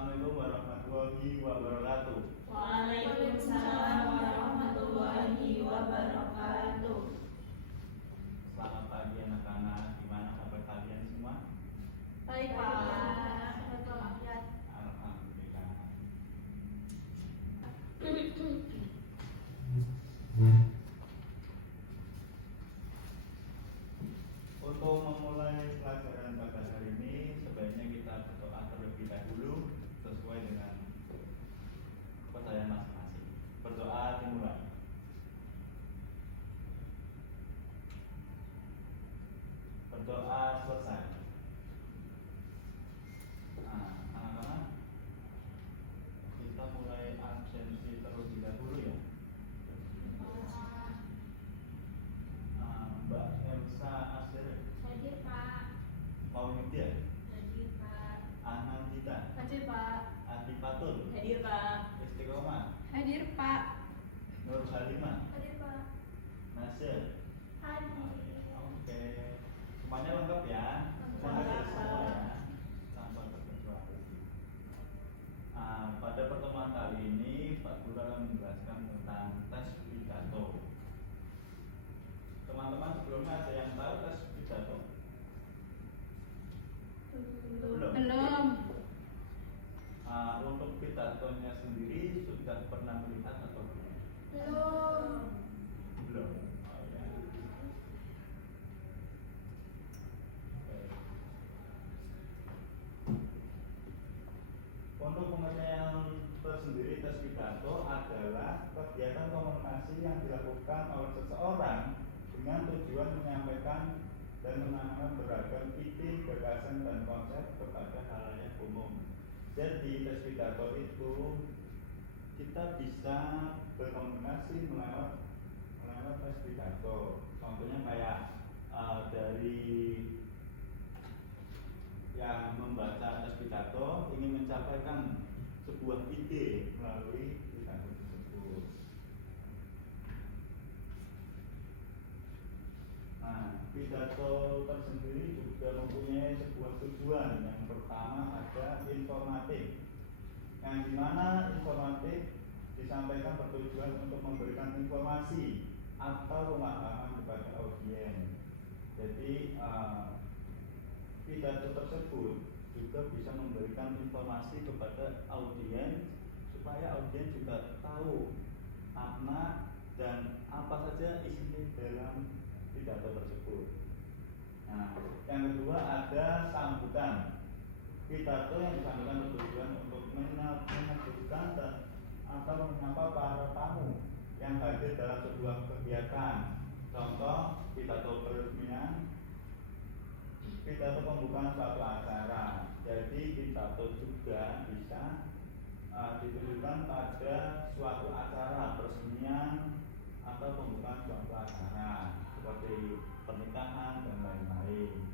Assalamualaikum warahmatullahi wabarakatuh. Waalaikumsalam warahmatullahi wabarakatuh. Selamat pagi anak-anak. Gimana kabar kalian semua? Baik Pak. Alhamdulillah. Untuk memulai pelajaran pada hari ini, sebaiknya kita berdoa terlebih dahulu sesuai dengan kepercayaan masing-masing. Berdoa dimulai. Berdoa selesai. Nah, anak-anak, kita mulai absensi terlebih dahulu ya. Mbak Elsa Asir, Hadir Pak. Maulidya, Hadir Pak. Anandita, Hadir Pak. Adi Patul, Hadir Pak. Istiqomah, Hadir Pak. Nur Halimah, Hadir Pak. Nasir. Hadir. Oke, semuanya lengkap ya. Semua hadir semua ya, tanpa terkecuali. Pada pertemuan kali ini, Pak Guru akan menjelaskan tentang tes pidato. Teman-teman sebelumnya ada yang tahu tes pidato? Belum. Untuk pidatonya sendiri sudah pernah melihat atau belum? Belum. Belum. Oh, ya. Untuk pengertian tersendiri, tes pidato adalah kegiatan komunikasi yang dilakukan oleh seseorang dengan tujuan menyampaikan dan menanamkan beragam ide, gagasan, dan konsep kepada halayak umum. Jadi tes pidato itu kita bisa berkomunikasi melewat tes pidato. Contohnya kayak dari yang membaca tes pidato ingin mencapai sebuah ide melalui pidato tersebut. Nah, pidato tersendiri juga mempunyai sebuah tujuan. Yang pertama ada informatif, yang dimana informatif disampaikan bertujuan untuk memberikan informasi atau pemahaman kepada audiens. Jadi pidato tersebut juga bisa memberikan informasi kepada audiens supaya audiens juga tahu makna dan apa saja isi dalam pidato tersebut. Nah, yang kedua ada sambutan. Pidato yang disampaikan bertujuan untuk menyebutkan dan atau menyapa para tamu yang hadir dalam sebuah kegiatan. Contoh pidato peresmian, pidato pembukaan suatu acara. Jadi pidato juga bisa ditujukan pada suatu acara peresmian atau pembukaan suatu acara seperti pernikahan dan lain-lain.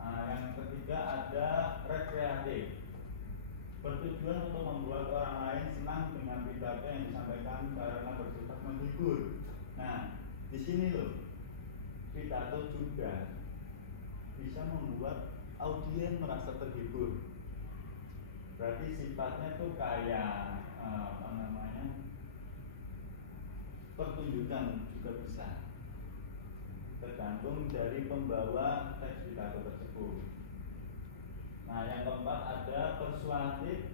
Yang ketiga ada rekreatif, bertujuan untuk membuat orang lain senang dengan pidato yang disampaikan karena bersifat menghibur. Nah, di sini loh, pidato juga bisa membuat audiens merasa terhibur. Berarti sifatnya tuh kayak pertunjukan juga bisa, tergantung dari pembawa teks pidato tersebut. Nah, yang keempat ada persuasif,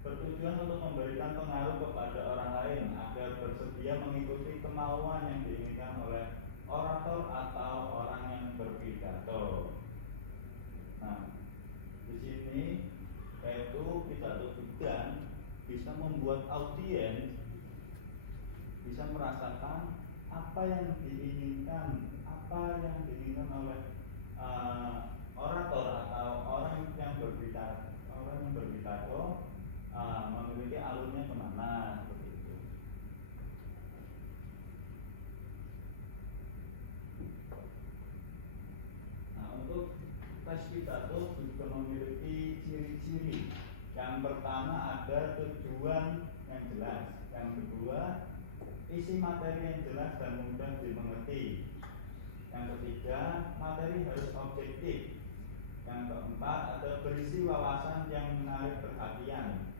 bertujuan untuk memberikan pengaruh kepada orang lain agar bersedia mengikuti kemauan yang diinginkan oleh orator atau orang yang berpidato. Nah, di sini yaitu pidato juga bisa membuat audiens bisa merasakan apa yang diinginkan oleh orator atau orang yang berpidato, memiliki alurnya kemana seperti itu. Nah, untuk tes pidato juga memiliki ciri-ciri. Yang pertama ada tujuan yang jelas. Yang kedua, isi materi yang jelas dan mudah dimengerti. Yang ketiga, materi harus objektif. Yang keempat ada berisi wawasan yang menarik perhatian.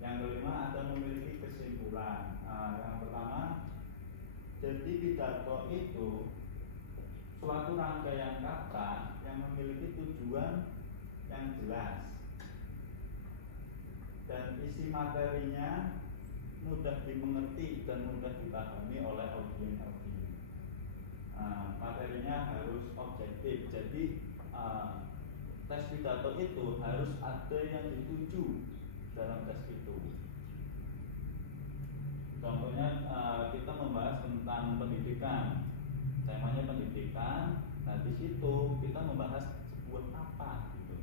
Yang kelima ada memiliki kesimpulan. Yang pertama, jadi pidato itu suatu rangkaian kata yang memiliki tujuan yang jelas dan isi materinya mudah dimengerti dan mudah dipahami oleh audien. Materinya harus objektif. Jadi tes pidato itu harus ada yang dituju dalam tes itu. Contohnya kita membahas tentang pendidikan, temanya pendidikan. Nah di situ kita membahas sebuah apa gitu.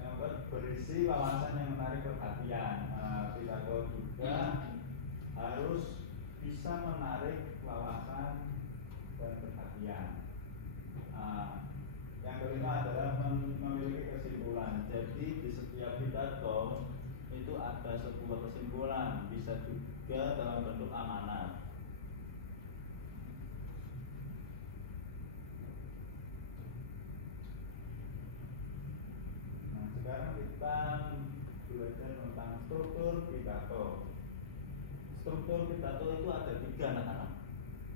Yang berisi wawasan yang menarik perhatian. Pidato juga harus bisa menarik wawasan dan perhatian. Yang kelima adalah memiliki kesimpulan. Jadi di setiap pidato itu ada sebuah kesimpulan, bisa juga dalam bentuk amanat. Nah, sekarang kita belajar tentang struktur pidato. Struktur pidato itu ada 3 anak-anak.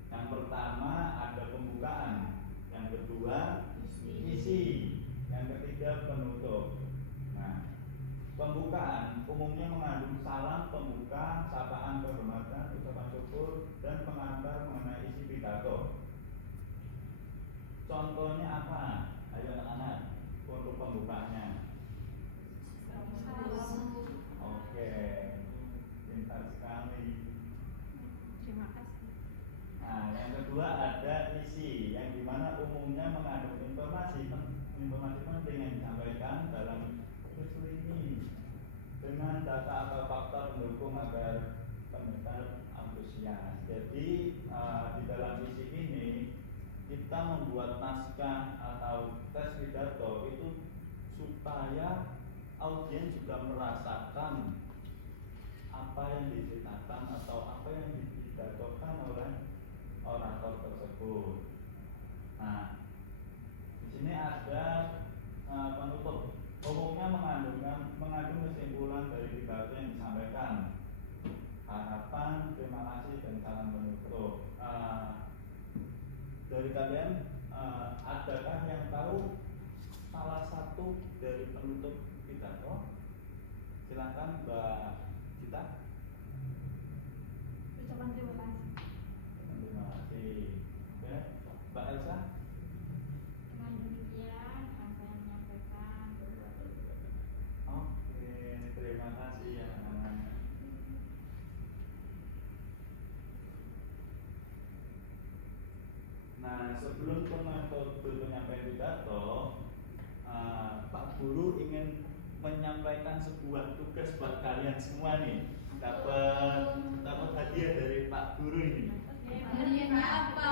Yang pertama ada pembukaan, yang kedua isi, yang ketiga penutup. Nah, pembukaan umumnya mengandung salam pembuka, sapaan kehormatan, ucapan syukur, dan pengantar mengenai isi pidato. Contohnya apa? Ayo anak-anak, untuk pembukaannya. Oke, pintar sekali. Terima kasih. Nah, yang kedua ada isi, yang dimana umumnya mengandung informasi penting yang disampaikan dalam tulisan ini dengan data atau faktor mendukung agar pendengar antusias. Jadi di dalam isi ini kita membuat naskah atau tes pidato itu supaya audiens juga merasakan apa yang diceritakan atau apa yang dipidatokan oleh orator tersebut. Nah, di sini ada penutup. Umumnya mengandung kesimpulan dari pidato yang disampaikan, harapan, terima kasih, dan salam penutup. Dari kalian adakah yang tahu salah satu dari penutup pidato? Silakan Mbak Cita. Ucapan terima kasih. Terima kasih. Oke, Mbak Elsa. Dengan demikian, apa yang menyampaikan Oke, terima kasih ya anak-anak. Nah, sebelum metode penyampaian pidato, Pak Guru ingin menyampaikan sebuah tugas buat kalian semua nih. Dapat hadiah dari Pak Guru ini. apa?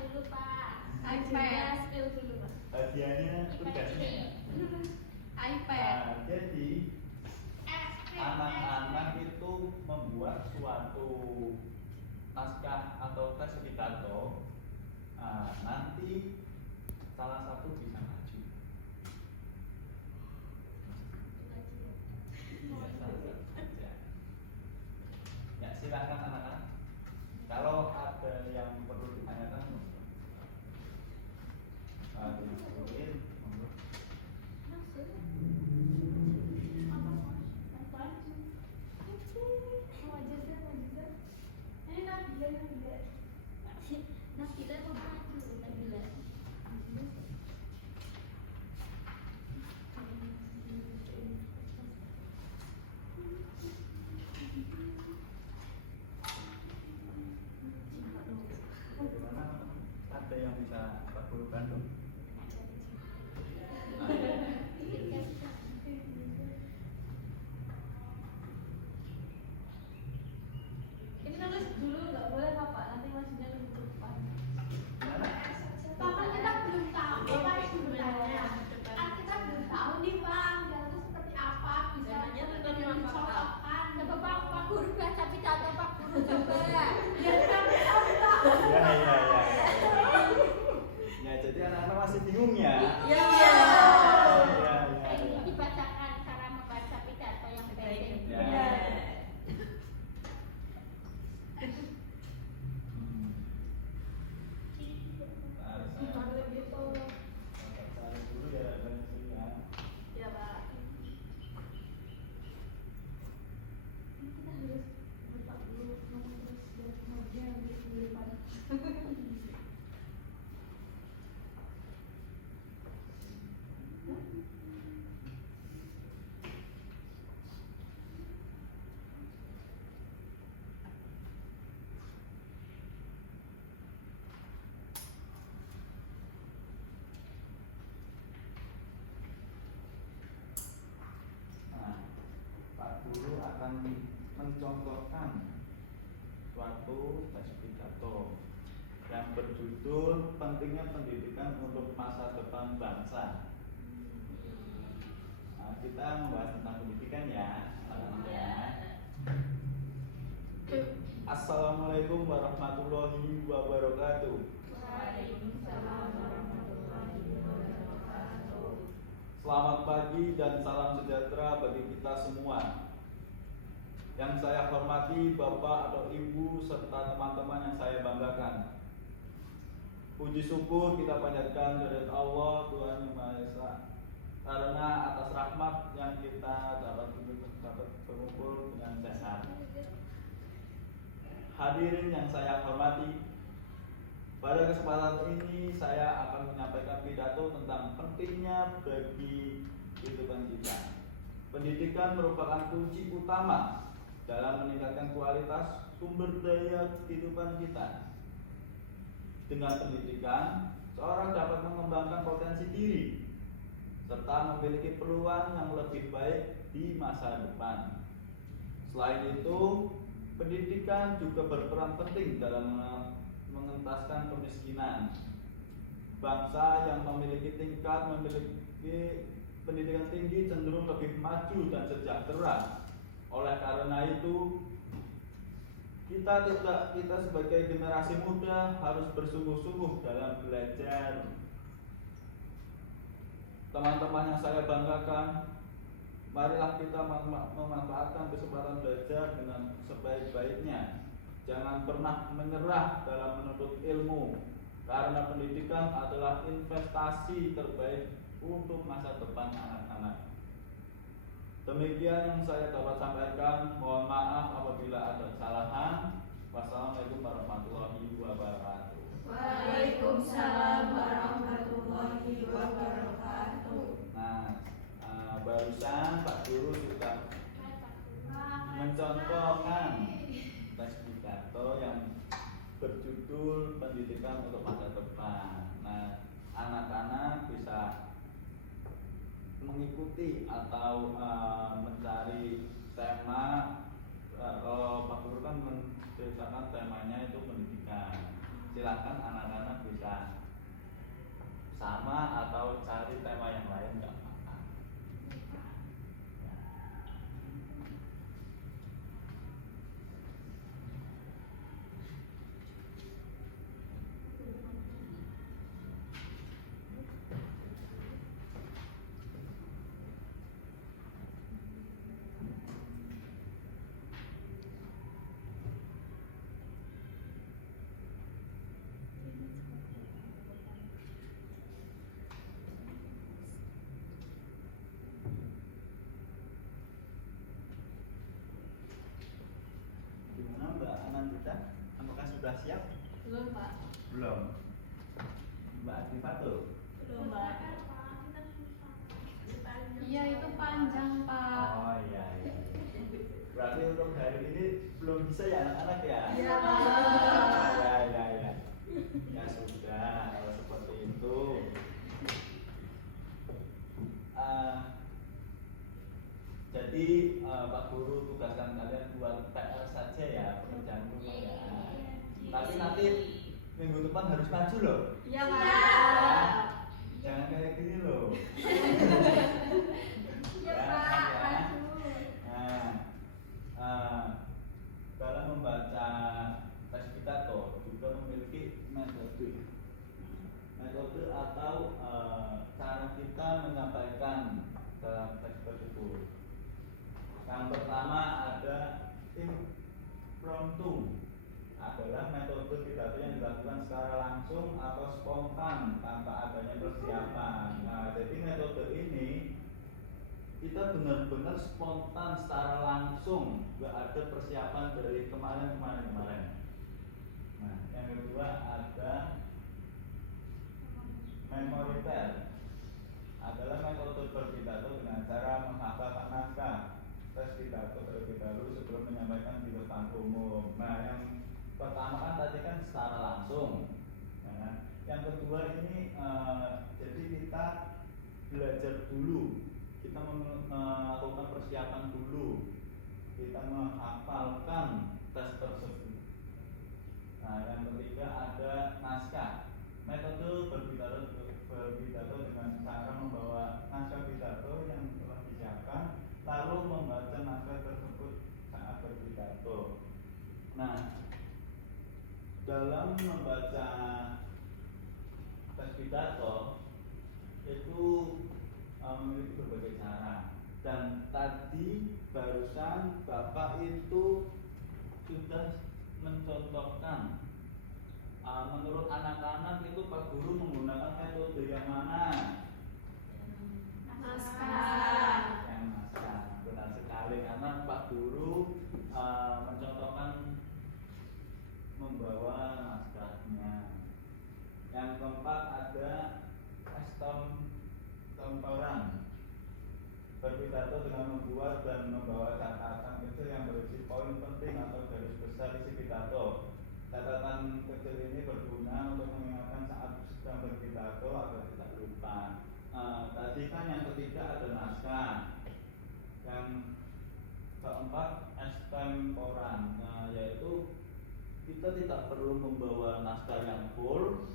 Dulu Pak. iPad. Spill dulu Pak. Hadiahnya tugasnya. iPad. Jadi anak-anak itu membuat suatu naskah atau tes pidato. Nanti salah satu bisa maju. Ya, silakan anak-anak. Kalau ada yang perlu ditanyakan, disuruhin. Bagaimana? Ada yang bisa Pak Guru bantu? Ini nulis dulu nggak boleh Pak, nanti maksudnya lebih depan. Bapak kita belum tahu Bapak sebenarnya. Kan kita belum tahu nih Pak, pidato seperti apa, bisa dicontohkan. Coba Pak Guru baca pidato Pak Guru coba. Biar kami tahu Pak. Ya. mencontohkan suatu tes pidato yang berjudul pentingnya pendidikan untuk masa depan bangsa. Nah, kita membahas tentang pendidikan ya. Assalamualaikum warahmatullahi wabarakatuh. Waalaikumsalam warahmatullahi wabarakatuh. Selamat pagi dan salam sejahtera bagi kita semua. Yang saya hormati Bapak atau Ibu serta teman-teman yang saya banggakan. Puji syukur kita panjatkan dari Allah Tuhan Yang Maha Esa, karena atas rahmat yang kita dapat berkumpul dengan sehat. Hadirin yang saya hormati, pada kesempatan ini saya akan menyampaikan pidato tentang pentingnya bagi kehidupan kita. Pendidikan merupakan kunci utama dalam meningkatkan kualitas sumber daya kehidupan kita. Dengan pendidikan, seorang dapat mengembangkan potensi diri serta memiliki peluang yang lebih baik di masa depan. Selain itu, pendidikan juga berperan penting dalam mengentaskan kemiskinan. Bangsa yang memiliki pendidikan tinggi cenderung lebih maju dan sejahtera. Oleh karena itu, kita sebagai generasi muda harus bersungguh-sungguh dalam belajar. Teman-teman yang saya banggakan, marilah kita memanfaatkan kesempatan belajar dengan sebaik-baiknya. Jangan pernah menyerah dalam menuntut ilmu, karena pendidikan adalah investasi terbaik untuk masa depan anak-anak. Demikian yang saya dapat sampaikan. Mohon maaf apabila ada kesalahan. Wassalamualaikum warahmatullahi wabarakatuh. Waalaikumsalam warahmatullahi wabarakatuh. Nah, barusan Pak Guru sudah mencontohkan tes pidato yang berjudul pendidikan untuk masa depan. Nah, anak-anak bisa mengikuti atau mencari tema. Kalau Pak Guru kan menceritakan temanya itu pendidikan. Silakan anak-anak bisa sama atau cari tema yang lain, nggak apa-apa. Gimana Mbak Anandita? Apakah sudah siap? Belum, Pak. Belum. Mbak Adifatul? Belum, Pak. Iya, itu panjang, Pak. Oh iya. Berarti untuk hari ini belum bisa ya anak-anak ya? Iya, Pak. Ya. Ya sudah, kalau seperti itu. Jadi Pak Guru tugaskan kalian buat PR saja ya, pekerjaan rumah ya. Tapi nanti minggu depan harus maju loh. Iya, Pak. Jangan kayak gini loh. Iya, Pak. Dalam membaca tes pidato juga memiliki metode atau cara kita menyampaikan dalam tes tersebut. Yang pertama ada impromptu, adalah metode pidato yang dilakukan secara langsung atau spontan tanpa adanya persiapan. Nah, jadi metode ini kita benar-benar spontan secara langsung, nggak ada persiapan dari kemarin. Nah, yang kedua ada memoriter, adalah metode berpidato dengan cara menghafalkan naskah tes pidato terlebih dahulu sebelum menyampaikan di depan umum. Nah, yang pertama kan tadi kan secara langsung. Nah, yang kedua ini jadi kita belajar dulu, kita melakukan persiapan dulu. kita menghafalkan tes tersebut. Nah, yang ketiga ada naskah. Metode berpidato dengan cara membawa naskah pidato yang telah disiapkan, lalu membaca naskah tersebut saat berpidato. Nah, dalam membaca tes pidato itu memiliki berbagai cara. Dan tadi barusan Bapak itu sudah mencontohkan, menurut anak-anak itu Pak Guru menggunakan metode yang mana? Naskah. Yang naskah. Benar sekali, karena Pak Guru mencontohkan membawa naskahnya. Yang keempat ada estomporan. Berpidato dengan membuat dan membawa catatan kecil yang berisi poin penting atau garis besar isi pidato. Catatan kecil ini berguna untuk mengingatkan saat sedang berpidato agar tidak lupa. Tadi kan yang ketiga ada naskah. Yang keempat estomporan, yaitu kita tidak perlu membawa naskah yang full,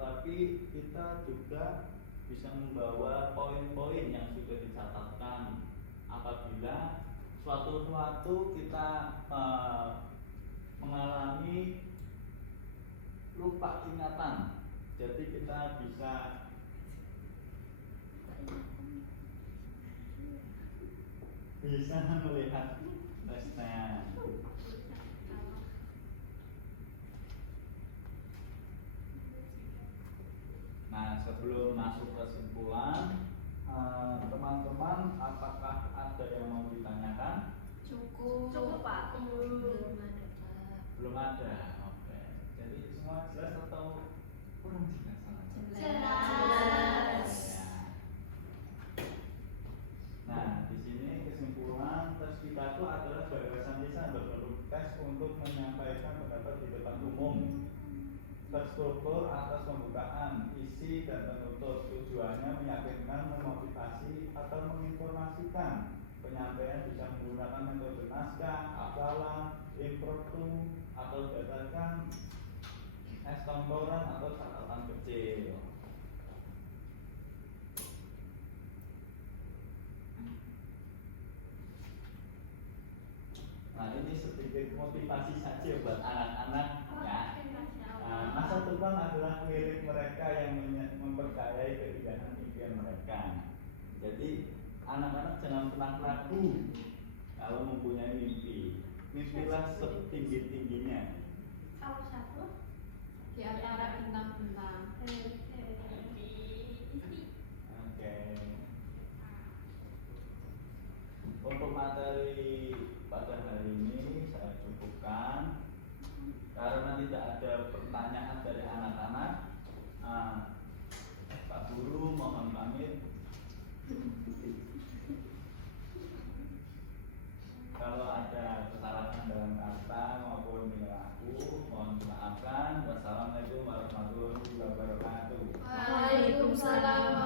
tapi kita juga bisa membawa poin-poin yang sudah dicatatkan. Apabila suatu kita mengalami lupa ingatan, jadi kita bisa melihat tesnya. Nah, sebelum masuk kesimpulan, teman-teman, apakah ada yang mau ditanyakan? Cukup Pak. Belum ada. Oke. Jadi semua jelas atau kurang jelas? Jelas. Ya. Nah, di sini kesimpulan tes pidato adalah gagasan lisan berbentuk tes untuk menyampaikan pendapat di depan umum. Terstruktur atas pembukaan, isi dan penutup. Tujuannya meyakinkan, memotivasi atau menginformasikan. Penyampaian bisa menggunakan metode naskah, hafalan, impromptu, atau berdasarkan estomporan atau catatan kecil. Nah, ini sedikit motivasi saja buat anak-anak ya. Masa depan adalah milik mereka yang mempercayai keindahan impian mereka. Jadi anak-anak jangan pernah ragu kalau mempunyai mimpi. Mimpilah setinggi-tingginya. Salah satu Di antara bintang-bintang. Oke. Untuk materi pada hari ini saya cukupkan. Karena tidak ada pertanyaan dari anak-anak, Pak Guru mohon pamit. Kalau ada kesalahan dalam kata maupun perilaku, mohon dimaafkan. Wassalamualaikum warahmatullahi wabarakatuh. Waalaikumsalam.